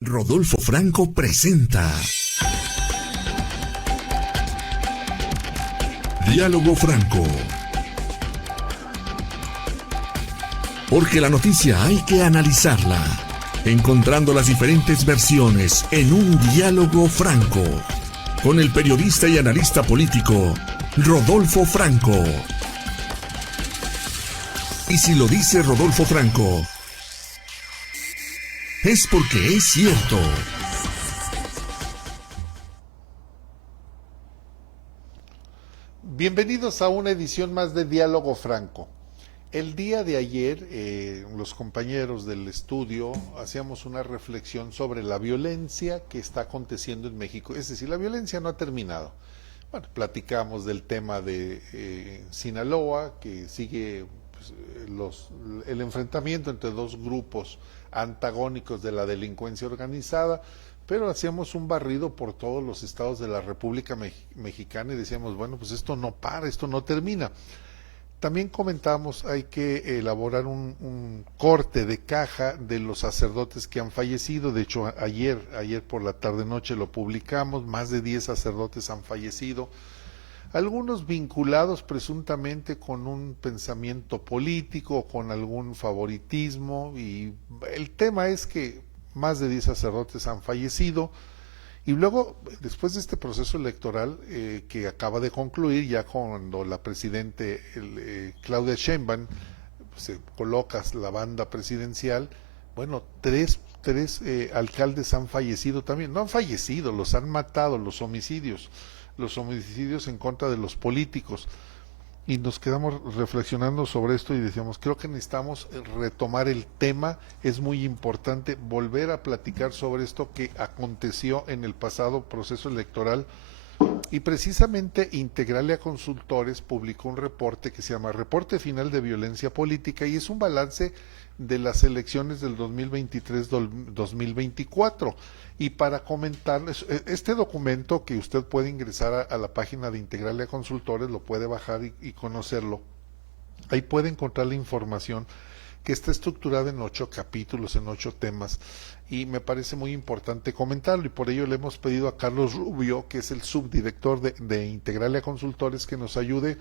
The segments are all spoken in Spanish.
Rodolfo Franco presenta Diálogo Franco. Porque la noticia hay que analizarla, encontrando las diferentes versiones en un diálogo franco, con el periodista y analista político Rodolfo Franco. Y si lo dice Rodolfo Franco, es porque es cierto. Bienvenidos a una edición más de Diálogo Franco. El día de ayer, los compañeros del estudio hacíamos una reflexión sobre la violencia que está aconteciendo en México. Es decir, la violencia no ha terminado. Bueno, platicamos del tema de Sinaloa, que sigue el enfrentamiento entre dos grupos antagónicos de la delincuencia organizada, pero hacíamos un barrido por todos los estados de la República Mexicana y decíamos, bueno, pues esto no para, esto no termina. También comentamos, hay que elaborar un corte de caja de los sacerdotes que han fallecido. De hecho, ayer por la tarde-noche lo publicamos, más de 10 sacerdotes han fallecido, algunos vinculados presuntamente con un pensamiento político, con algún favoritismo, y el tema es que más de 10 sacerdotes han fallecido. Y luego, después de este proceso electoral que acaba de concluir, ya cuando la presidente Claudia Sheinbaum se coloca la banda presidencial, bueno, tres alcaldes han fallecido también. No han fallecido, los han matado, los homicidios en contra de los políticos. Y nos quedamos reflexionando sobre esto y decíamos, creo que necesitamos retomar el tema, es muy importante volver a platicar sobre esto que aconteció en el pasado proceso electoral. Y precisamente Integralia Consultores publicó un reporte que se llama Reporte Final de Violencia Política, y es un balance de las elecciones del 2023-2024. Y para comentarles, este documento que usted puede ingresar a la página de Integralia Consultores, lo puede bajar y conocerlo. Ahí puede encontrar la información que está estructurada en 8 capítulos, en 8 temas, y me parece muy importante comentarlo, y por ello le hemos pedido a Carlos Rubio, que es el subdirector de Integralia Consultores, que nos ayude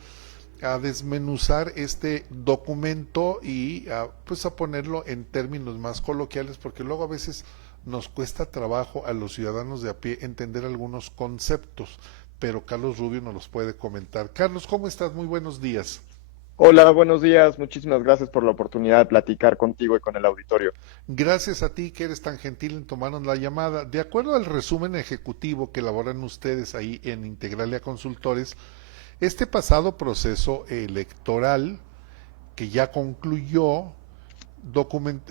a desmenuzar este documento y a ponerlo en términos más coloquiales, porque luego a veces nos cuesta trabajo a los ciudadanos de a pie entender algunos conceptos, pero Carlos Rubio nos los puede comentar. Carlos, ¿cómo estás? Muy buenos días. Hola, buenos días. Muchísimas gracias por la oportunidad de platicar contigo y con el auditorio. Gracias a ti que eres tan gentil en tomarnos la llamada. De acuerdo al resumen ejecutivo que elaboran ustedes ahí en Integralia Consultores, este pasado proceso electoral que ya concluyó,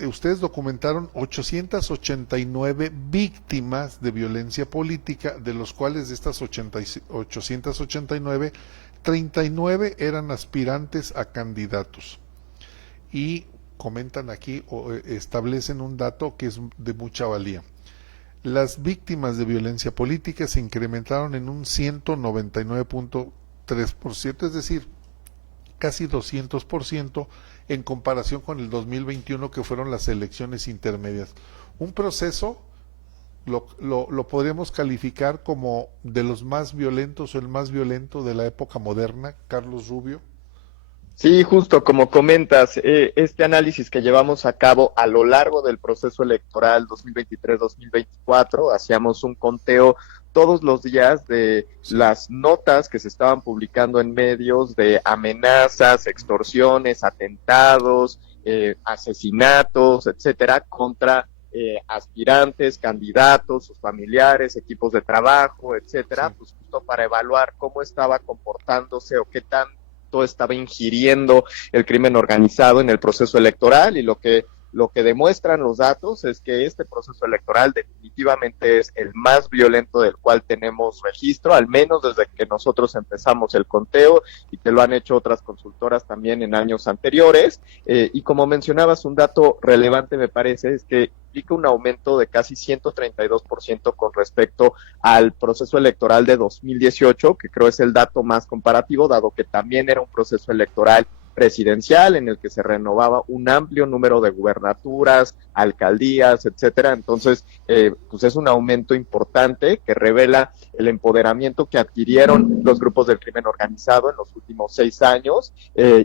ustedes documentaron 889 víctimas de violencia política, de los cuales de estas 889, 39 eran aspirantes a candidatos. Y comentan aquí, o establecen un dato que es de mucha valía. Las víctimas de violencia política se incrementaron en un 199.3%, es decir, casi 200% en comparación con el 2021, que fueron las elecciones intermedias. Un proceso lo podríamos calificar como de los más violentos o el más violento de la época moderna, Carlos Rubio. Sí, justo como comentas, este análisis que llevamos a cabo a lo largo del proceso electoral 2023-2024, hacíamos un conteo todos los días de las notas que se estaban publicando en medios de amenazas, extorsiones, atentados, asesinatos, etcétera, contra aspirantes, candidatos, sus familiares, equipos de trabajo, etcétera, pues justo para evaluar cómo estaba comportándose o qué tanto estaba ingiriendo el crimen organizado en el proceso electoral. Y lo que demuestran los datos es que este proceso electoral definitivamente es el más violento del cual tenemos registro, al menos desde que nosotros empezamos el conteo, y que lo han hecho otras consultoras también en años anteriores. Y como mencionabas, un dato relevante me parece es que implica un aumento de casi 132% con respecto al proceso electoral de 2018, que creo es el dato más comparativo, dado que también era un proceso electoral presidencial en el que se renovaba un amplio número de gubernaturas, alcaldías, etcétera. Entonces, pues es un aumento importante que revela el empoderamiento que adquirieron los grupos del crimen organizado en los últimos 6 años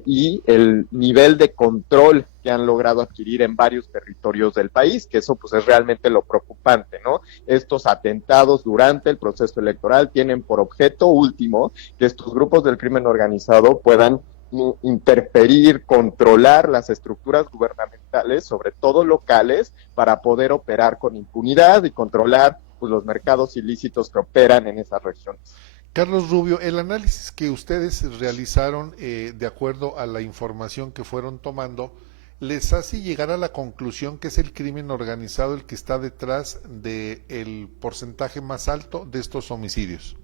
y el nivel de control que han logrado adquirir en varios territorios del país, que eso pues es realmente lo preocupante, ¿no? Estos atentados durante el proceso electoral tienen por objeto último que estos grupos del crimen organizado puedan interferir, controlar las estructuras gubernamentales, sobre todo locales, para poder operar con impunidad y controlar pues, los mercados ilícitos que operan en esas regiones. Carlos Rubio, el análisis que ustedes realizaron de acuerdo a la información que fueron tomando, les hace llegar a la conclusión que es el crimen organizado el que está detrás del porcentaje más alto de estos homicidios.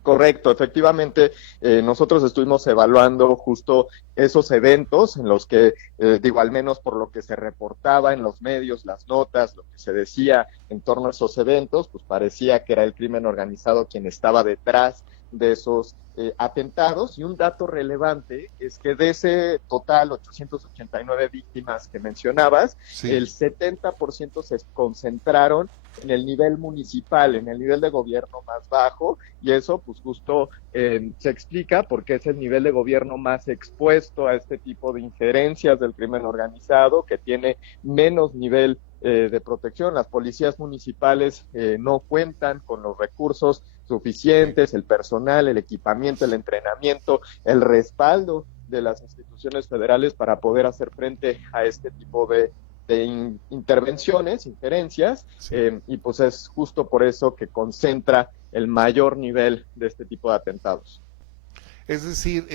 Correcto, efectivamente, nosotros estuvimos evaluando justo esos eventos en los que, al menos por lo que se reportaba en los medios, las notas, lo que se decía en torno a esos eventos, pues parecía que era el crimen organizado quien estaba detrás de esos atentados. Y un dato relevante es que de ese total 889 víctimas que mencionabas, sí, el 70% se concentraron en el nivel municipal, en el nivel de gobierno más bajo, y eso pues justo se explica porque es el nivel de gobierno más expuesto a este tipo de injerencias del crimen organizado, que tiene menos nivel de protección. Las policías municipales no cuentan con los recursos suficientes, el personal, el equipamiento, el entrenamiento, el respaldo de las instituciones federales para poder hacer frente a este tipo de intervenciones, injerencias, sí, y pues es justo por eso que concentra el mayor nivel de este tipo de atentados. Es decir,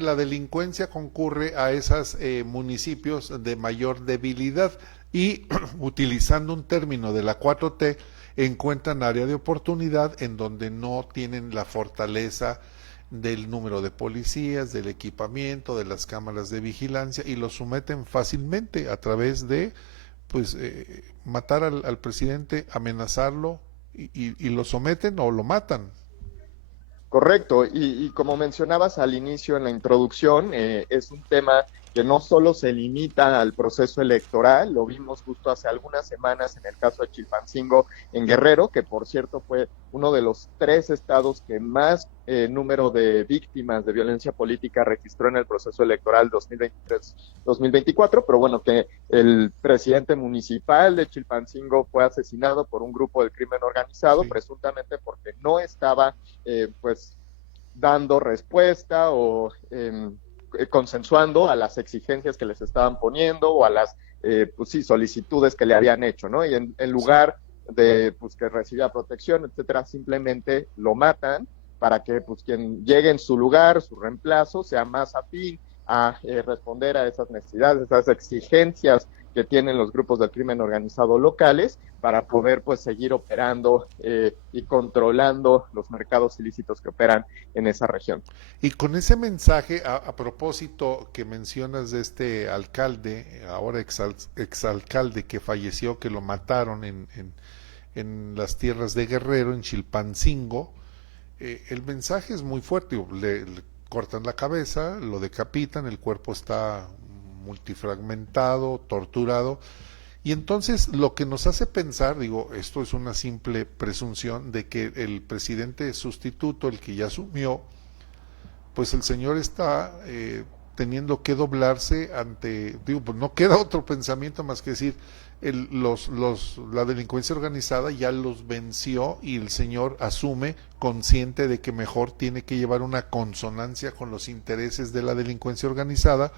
la delincuencia concurre a esos municipios de mayor debilidad y, utilizando un término de la 4T, encuentran área de oportunidad en donde no tienen la fortaleza del número de policías, del equipamiento, de las cámaras de vigilancia, y lo someten fácilmente a través de matar al presidente, amenazarlo y lo someten o lo matan. Correcto, y como mencionabas al inicio en la introducción, es un tema que no solo se limita al proceso electoral, lo vimos justo hace algunas semanas en el caso de Chilpancingo en Guerrero, que por cierto fue uno de los 3 estados que más número de víctimas de violencia política registró en el proceso electoral 2023-2024, pero bueno, que el presidente municipal de Chilpancingo fue asesinado por un grupo del crimen organizado, sí, presuntamente porque no estaba dando respuesta o consensuando a las exigencias que les estaban poniendo o a las solicitudes que le habían hecho, ¿no? Y en lugar de que recibía protección, etcétera, simplemente lo matan para que quien llegue en su lugar, su reemplazo, sea más afín a responder a esas necesidades, esas exigencias que tienen los grupos del crimen organizado locales para poder seguir operando y controlando los mercados ilícitos que operan en esa región. Y con ese mensaje, a propósito que mencionas de este alcalde, ahora exalcalde que falleció, que lo mataron en las tierras de Guerrero, en Chilpancingo, el mensaje es muy fuerte, le cortan la cabeza, lo decapitan, el cuerpo está multifragmentado, torturado, y entonces lo que nos hace pensar, esto es una simple presunción, de que el presidente sustituto, el que ya asumió, pues el señor está teniendo que doblarse ante, pues no queda otro pensamiento más que decir, la delincuencia organizada ya los venció y el señor asume, consciente de que mejor tiene que llevar una consonancia con los intereses de la delincuencia organizada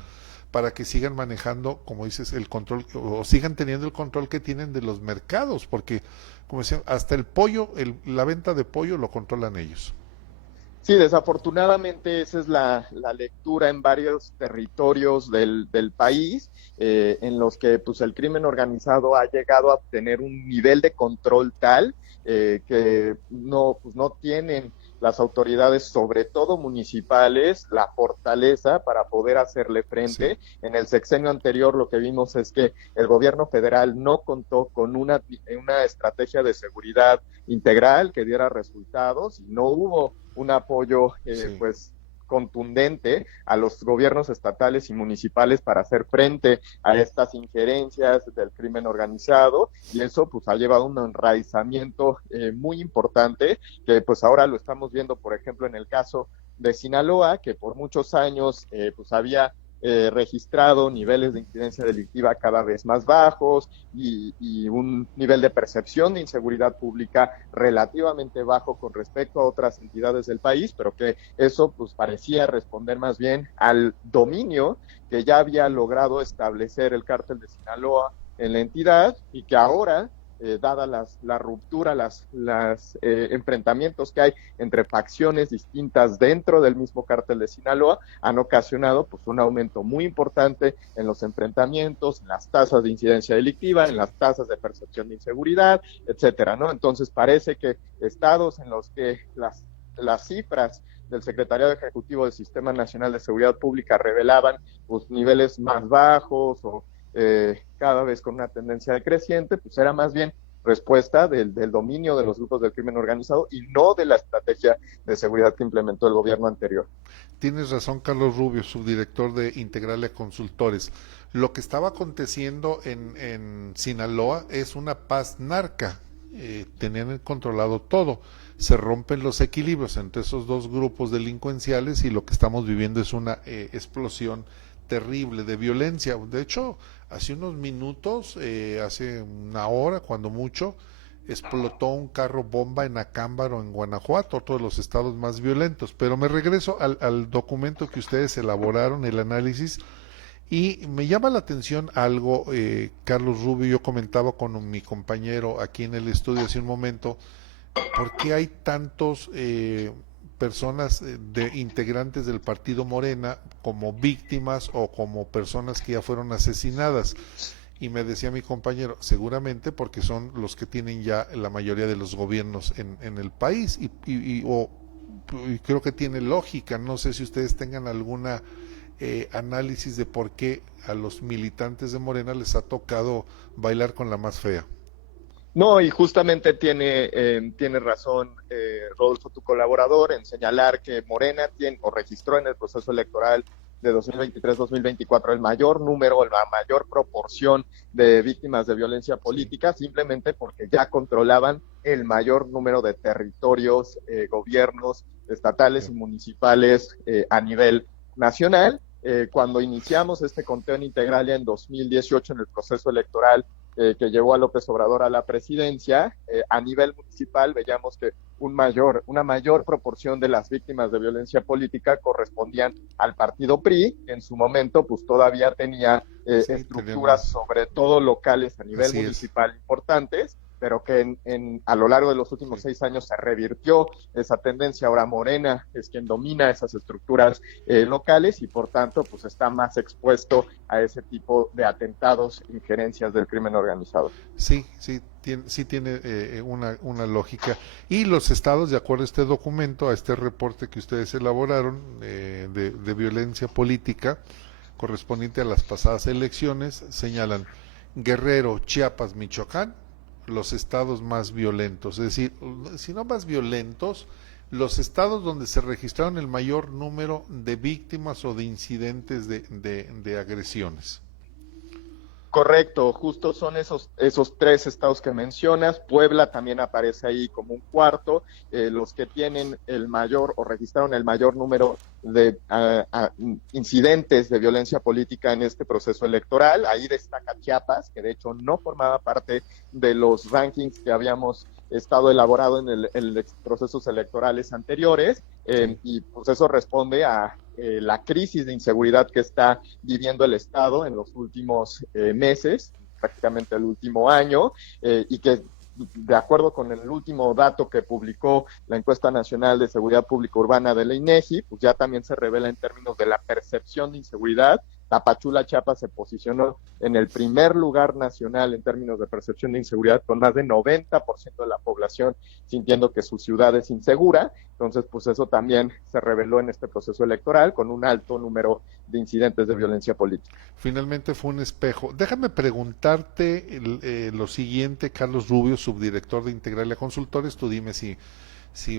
para que sigan manejando, como dices, el control, o sigan teniendo el control que tienen de los mercados, porque, como decía, hasta el pollo, la venta de pollo lo controlan ellos. Sí, desafortunadamente esa es la lectura en varios territorios del país, en los que el crimen organizado ha llegado a tener un nivel de control tal que no tienen las autoridades, sobre todo municipales, la fortaleza para poder hacerle frente. Sí. En el sexenio anterior lo que vimos es que el gobierno federal no contó con una estrategia de seguridad integral que diera resultados y no hubo un apoyo contundente a los gobiernos estatales y municipales para hacer frente a estas injerencias del crimen organizado, y eso pues ha llevado a un enraizamiento muy importante, que pues ahora lo estamos viendo, por ejemplo, en el caso de Sinaloa, que por muchos años pues había registrado niveles de incidencia delictiva cada vez más bajos y un nivel de percepción de inseguridad pública relativamente bajo con respecto a otras entidades del país, pero que eso pues parecía responder más bien al dominio que ya había logrado establecer el cártel de Sinaloa en la entidad, y que ahora dada la ruptura, los enfrentamientos que hay entre facciones distintas dentro del mismo cártel de Sinaloa, han ocasionado pues un aumento muy importante en los enfrentamientos, en las tasas de incidencia delictiva, en las tasas de percepción de inseguridad, etcétera, ¿no? Entonces parece que estados en los que las cifras del Secretariado Ejecutivo del Sistema Nacional de Seguridad Pública revelaban pues niveles más bajos o cada vez con una tendencia decreciente, pues era más bien respuesta del dominio de los grupos del crimen organizado y no de la estrategia de seguridad que implementó el gobierno anterior. Tienes razón, Carlos Rubio, subdirector de Integralia Consultores. Lo que estaba aconteciendo en Sinaloa es una paz narca. Tenían controlado todo. Se rompen los equilibrios entre esos dos grupos delincuenciales y lo que estamos viviendo es una explosión terrible de violencia. De hecho, hace unos minutos, hace una hora, cuando mucho, explotó un carro bomba en Acámbaro, en Guanajuato, otro de los estados más violentos. Pero me regreso al documento que ustedes elaboraron, el análisis, y me llama la atención algo, Carlos Rubio. Yo comentaba con mi compañero aquí en el estudio hace un momento, ¿por qué hay tantos personas de integrantes del partido Morena como víctimas o como personas que ya fueron asesinadas? Y me decía mi compañero, seguramente porque son los que tienen ya la mayoría de los gobiernos en el país, y creo que tiene lógica. No sé si ustedes tengan alguna análisis de por qué a los militantes de Morena les ha tocado bailar con la más fea. No, y justamente tiene razón Rodolfo, tu colaborador, en señalar que Morena tiene o registró en el proceso electoral de 2023-2024 el mayor número, la mayor proporción de víctimas de violencia política, simplemente porque ya controlaban el mayor número de territorios, gobiernos estatales y municipales a nivel nacional. Cuando iniciamos este conteo en Integralia en 2018 en el proceso electoral que llevó a López Obrador a la presidencia, a nivel municipal veíamos que una mayor proporción de las víctimas de violencia política correspondían al partido PRI, que en su momento pues todavía tenía estructuras sobre todo locales a nivel municipal importantes, pero que a lo largo de los últimos 6 años se revirtió esa tendencia. Ahora Morena es quien domina esas estructuras locales y por tanto pues está más expuesto a ese tipo de atentados, injerencias del crimen organizado. Sí tiene una lógica. Y los estados, de acuerdo a este documento, a este reporte que ustedes elaboraron de violencia política correspondiente a las pasadas elecciones, señalan Guerrero, Chiapas, Michoacán, los estados más violentos, es decir, si no más violentos, los estados donde se registraron el mayor número de víctimas o de incidentes de agresiones. Correcto, justo son esos 3 estados que mencionas. Puebla también aparece ahí como un cuarto, los que tienen el mayor o registraron el mayor número de incidentes de violencia política en este proceso electoral. Ahí destaca Chiapas, que de hecho no formaba parte de los rankings que habíamos estado elaborado en los procesos electorales anteriores, y pues eso responde a la crisis de inseguridad que está viviendo el Estado en los últimos meses, prácticamente el último año, y que de acuerdo con el último dato que publicó la Encuesta Nacional de Seguridad Pública Urbana de la INEGI, pues ya también se revela en términos de la percepción de inseguridad. Tapachula, Chiapas, se posicionó en el primer lugar nacional en términos de percepción de inseguridad, con más de 90% de la población sintiendo que su ciudad es insegura. Entonces, pues eso también se reveló en este proceso electoral, con un alto número de incidentes de violencia política. Finalmente fue un espejo. Déjame preguntarte lo siguiente, Carlos Rubio, subdirector de Integralia Consultores, tú dime si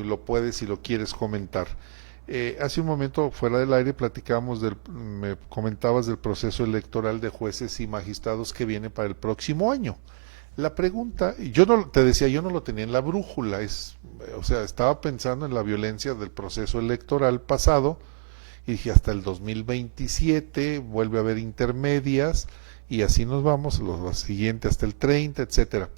lo puedes, si lo quieres comentar. Hace un momento fuera del aire platicábamos me comentabas del proceso electoral de jueces y magistrados que viene para el próximo año. La pregunta, yo no te decía, yo no lo tenía en la brújula, o sea, estaba pensando en la violencia del proceso electoral pasado y dije hasta el 2027 vuelve a haber intermedias y así nos vamos, lo siguiente hasta el 30, etcétera.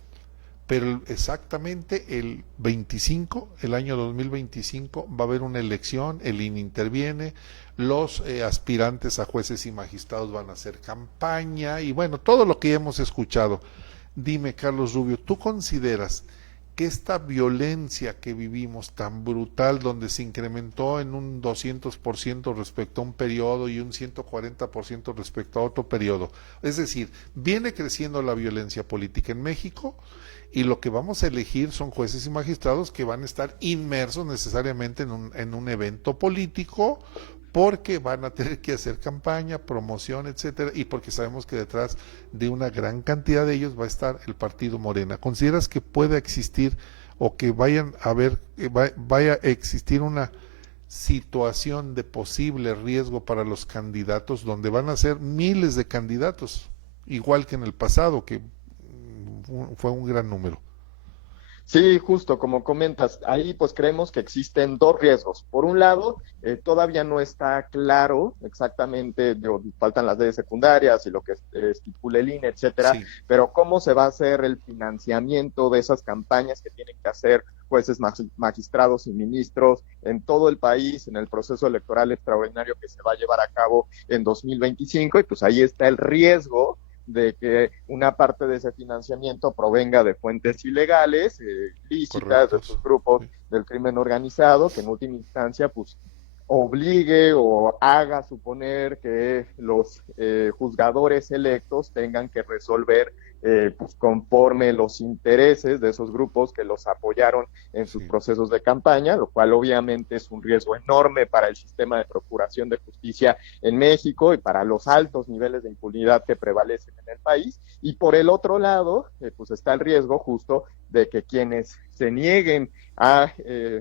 Pero exactamente el 25, el año 2025, va a haber una elección, el INE interviene, los aspirantes a jueces y magistrados van a hacer campaña y bueno, todo lo que hemos escuchado. Dime, Carlos Rubio, ¿tú consideras que esta violencia que vivimos tan brutal, donde se incrementó en un 200% respecto a un periodo y un 140% respecto a otro periodo, es decir, viene creciendo la violencia política en México y lo que vamos a elegir son jueces y magistrados que van a estar inmersos necesariamente en un evento político porque van a tener que hacer campaña, promoción, etcétera, y porque sabemos que detrás de una gran cantidad de ellos va a estar el partido Morena. ¿Consideras que pueda existir o que vayan a ver, vaya a existir una situación de posible riesgo para los candidatos donde van a ser miles de candidatos, igual que en el pasado, que fue un gran número? Sí, justo como comentas, ahí pues creemos que existen dos riesgos. Por un lado, todavía no está claro exactamente, faltan las leyes secundarias y lo que estipula el INE, etcétera, Sí. pero cómo se va a hacer el financiamiento de esas campañas que tienen que hacer jueces, magistrados y ministros en todo el país en el proceso electoral extraordinario que se va a llevar a cabo en 2025, y pues ahí está el riesgo de que una parte de ese financiamiento provenga de fuentes ilegales, ilícitas, de Correctos. estos grupos Sí. del crimen organizado, que en última instancia pues obligue o haga suponer que los juzgadores electos tengan que resolver pues conforme los intereses de esos grupos que los apoyaron en sus Sí. procesos de campaña, lo cual obviamente es un riesgo enorme para el sistema de procuración de justicia en México y para los altos niveles de impunidad que prevalecen en el país. Y por el otro lado, pues está el riesgo justo de que quienes se nieguen a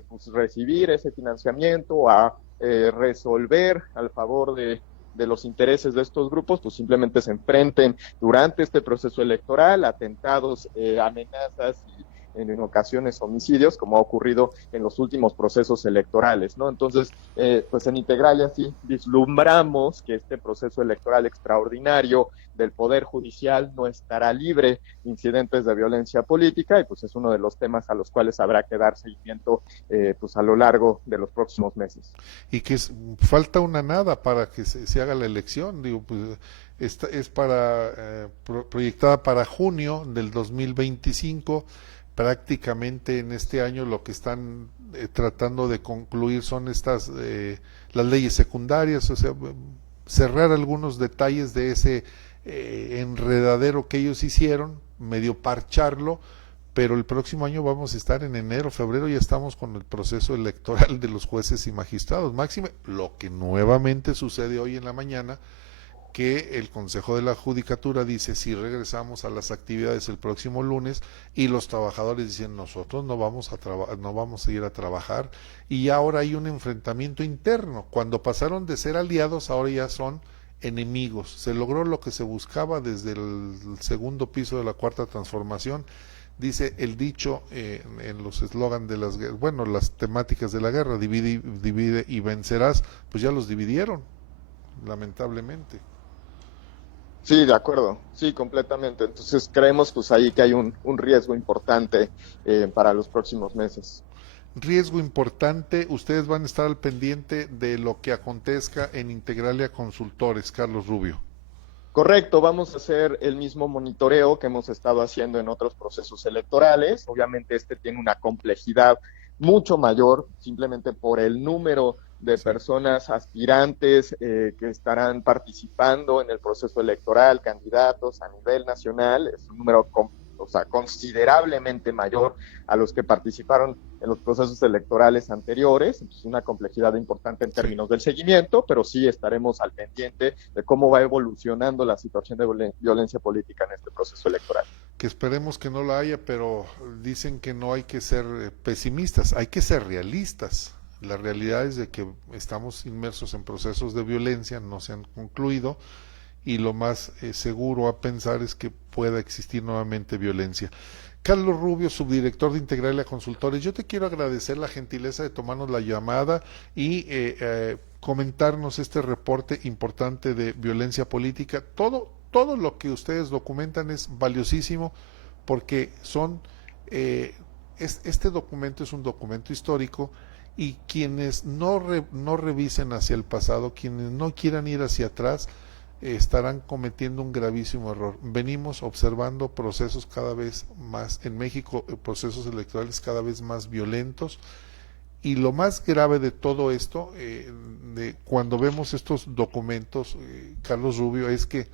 pues recibir ese financiamiento, a resolver al favor de los intereses de estos grupos, pues simplemente se enfrenten durante este proceso electoral, atentados, amenazas y en ocasiones homicidios, como ha ocurrido en los últimos procesos electorales, ¿no? Entonces, pues en Integralia sí vislumbramos que este proceso electoral extraordinario del Poder Judicial no estará libre de incidentes de violencia política, y pues es uno de los temas a los cuales habrá que dar seguimiento pues a lo largo de los próximos meses. Y que falta una nada para que se haga la elección, digo, pues esta es proyectada para junio del 2025. Prácticamente en este año lo que están tratando de concluir son las leyes secundarias, o sea, cerrar algunos detalles de ese enredadero que ellos hicieron, medio parcharlo, pero el próximo año vamos a estar en enero, febrero, ya estamos con el proceso electoral de los jueces y magistrados. Máxime, lo que nuevamente sucede hoy en la mañana, que el Consejo de la Judicatura dice si regresamos a las actividades el próximo lunes, y los trabajadores dicen nosotros no vamos a ir a trabajar, y ahora hay un enfrentamiento interno. Cuando pasaron de ser aliados, ahora ya son enemigos. Se logró lo que se buscaba desde el segundo piso de la Cuarta Transformación. Dice el dicho en los eslogan de las temáticas de la guerra, divide, divide y vencerás, pues ya los dividieron, lamentablemente. Sí, de acuerdo, sí, completamente. Entonces creemos pues ahí que hay un riesgo importante para los próximos meses. Riesgo importante, ustedes van a estar al pendiente de lo que acontezca en Integralia Consultores, Carlos Rubio. Correcto, vamos a hacer el mismo monitoreo que hemos estado haciendo en otros procesos electorales. Obviamente este tiene una complejidad mucho mayor, simplemente por el número de personas aspirantes que estarán participando en el proceso electoral, candidatos a nivel nacional. Es un número considerablemente mayor a los que participaron en los procesos electorales anteriores. Entonces, una complejidad importante en términos del seguimiento, pero sí estaremos al pendiente de cómo va evolucionando la situación de violencia política en este proceso electoral. Que esperemos que no la haya, pero dicen que no hay que ser pesimistas, hay que ser realistas. La realidad es de que estamos inmersos en procesos de violencia, no se han concluido, y lo más seguro a pensar es que pueda existir nuevamente violencia. Carlos Rubio, subdirector de Integralia Consultores, yo te quiero agradecer la gentileza de tomarnos la llamada y comentarnos este reporte importante de violencia política. Todo lo que ustedes documentan es valiosísimo porque este documento es un documento histórico y quienes no revisen hacia el pasado, quienes no quieran ir hacia atrás, estarán cometiendo un gravísimo error. Venimos observando procesos cada vez más, en México, procesos electorales cada vez más violentos, y lo más grave de todo esto, cuando vemos estos documentos, Carlos Rubio, es que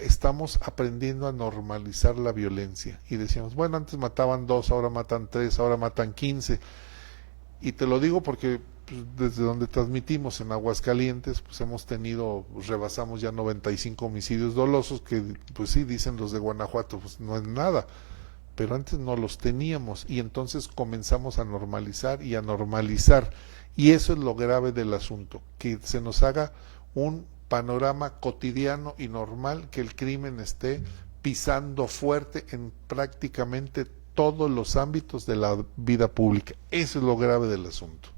estamos aprendiendo a normalizar la violencia, y decíamos, bueno, antes mataban 2, ahora matan 3, ahora matan 15, y te lo digo porque desde donde transmitimos en Aguascalientes, pues rebasamos ya 95 homicidios dolosos, que pues sí, dicen los de Guanajuato, pues no es nada, pero antes no los teníamos, y entonces comenzamos a normalizar, y eso es lo grave del asunto, que se nos haga un panorama cotidiano y normal, que el crimen esté pisando fuerte en prácticamente todos los ámbitos de la vida pública. Eso es lo grave del asunto.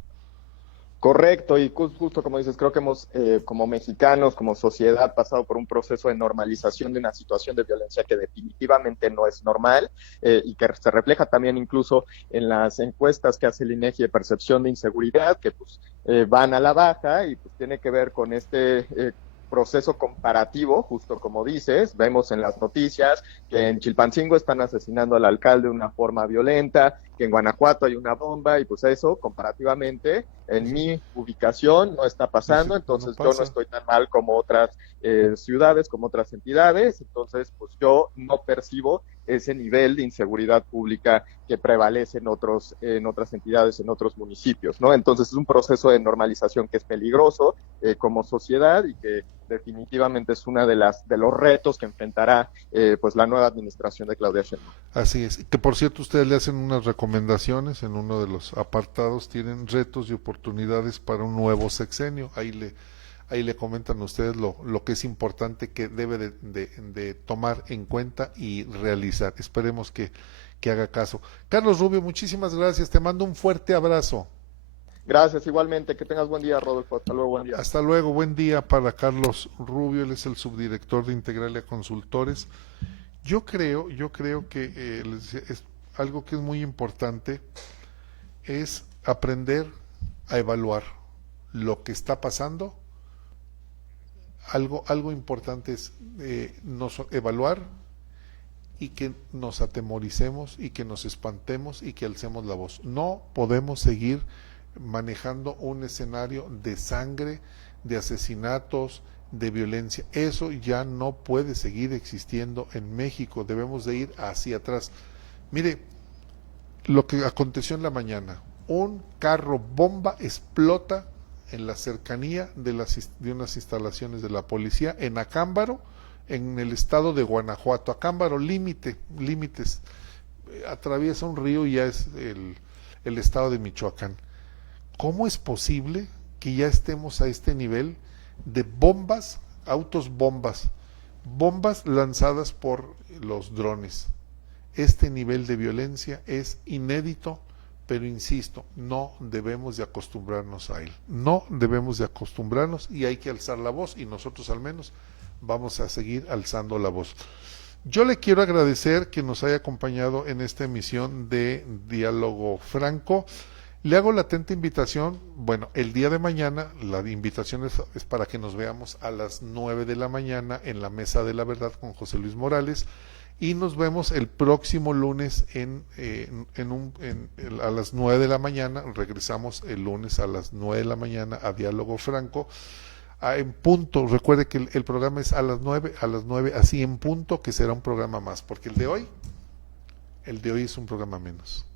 Correcto, y justo como dices, creo que hemos, como mexicanos, como sociedad, pasado por un proceso de normalización de una situación de violencia que definitivamente no es normal, y que se refleja también incluso en las encuestas que hace el INEGI de percepción de inseguridad, que pues van a la baja, y pues tiene que ver con este proceso comparativo, justo como dices. Vemos en las noticias que en Chilpancingo están asesinando al alcalde de una forma violenta, que en Guanajuato hay una bomba, y pues eso, comparativamente, en mi ubicación no está pasando, entonces yo no estoy tan mal como otras ciudades, como otras entidades, entonces pues yo no percibo ese nivel de inseguridad pública que prevalece en otras entidades, en otros municipios, ¿no? Entonces es un proceso de normalización que es peligroso como sociedad, y que definitivamente es una de los retos que enfrentará pues la nueva administración de Claudia Sheinbaum. Así es, que por cierto ustedes le hacen unas recomendaciones en uno de los apartados, tienen retos y oportunidades para un nuevo sexenio, ahí le comentan a ustedes lo que es importante, que debe de tomar en cuenta y realizar. Esperemos que haga caso. Carlos Rubio, muchísimas gracias, te mando un fuerte abrazo. Gracias, igualmente, que tengas buen día, Rodolfo, hasta luego, buen día. Hasta luego, buen día para Carlos Rubio, él es el subdirector de Integralia Consultores. Yo creo que es algo que es muy importante, es aprender a evaluar lo que está pasando. Algo importante es evaluar, y que nos atemoricemos y que nos espantemos y que alcemos la voz. No podemos seguir manejando un escenario de sangre, de asesinatos, de violencia. Eso ya no puede seguir existiendo en México. Debemos de ir hacia atrás. Mire lo que aconteció en la mañana. Un carro bomba explota en la cercanía de unas instalaciones de la policía en Acámbaro, en el estado de Guanajuato. Acámbaro, límites, atraviesa un río y ya es el estado de Michoacán. ¿Cómo es posible que ya estemos a este nivel de bombas, bombas lanzadas por los drones? Este nivel de violencia es inédito, pero insisto, no debemos de acostumbrarnos a él. No debemos de acostumbrarnos, y hay que alzar la voz, y nosotros al menos vamos a seguir alzando la voz. Yo le quiero agradecer que nos haya acompañado en esta emisión de Diálogo Franco. Le hago la atenta invitación, bueno, el día de mañana, la invitación es para que nos veamos a las 9 de la mañana en la Mesa de la Verdad con José Luis Morales, y nos vemos el próximo lunes a las 9 de la mañana, regresamos el lunes a las 9 de la mañana a Diálogo Franco, en punto. Recuerde que el programa es a las 9, así en punto, que será un programa más, porque el de hoy es un programa menos.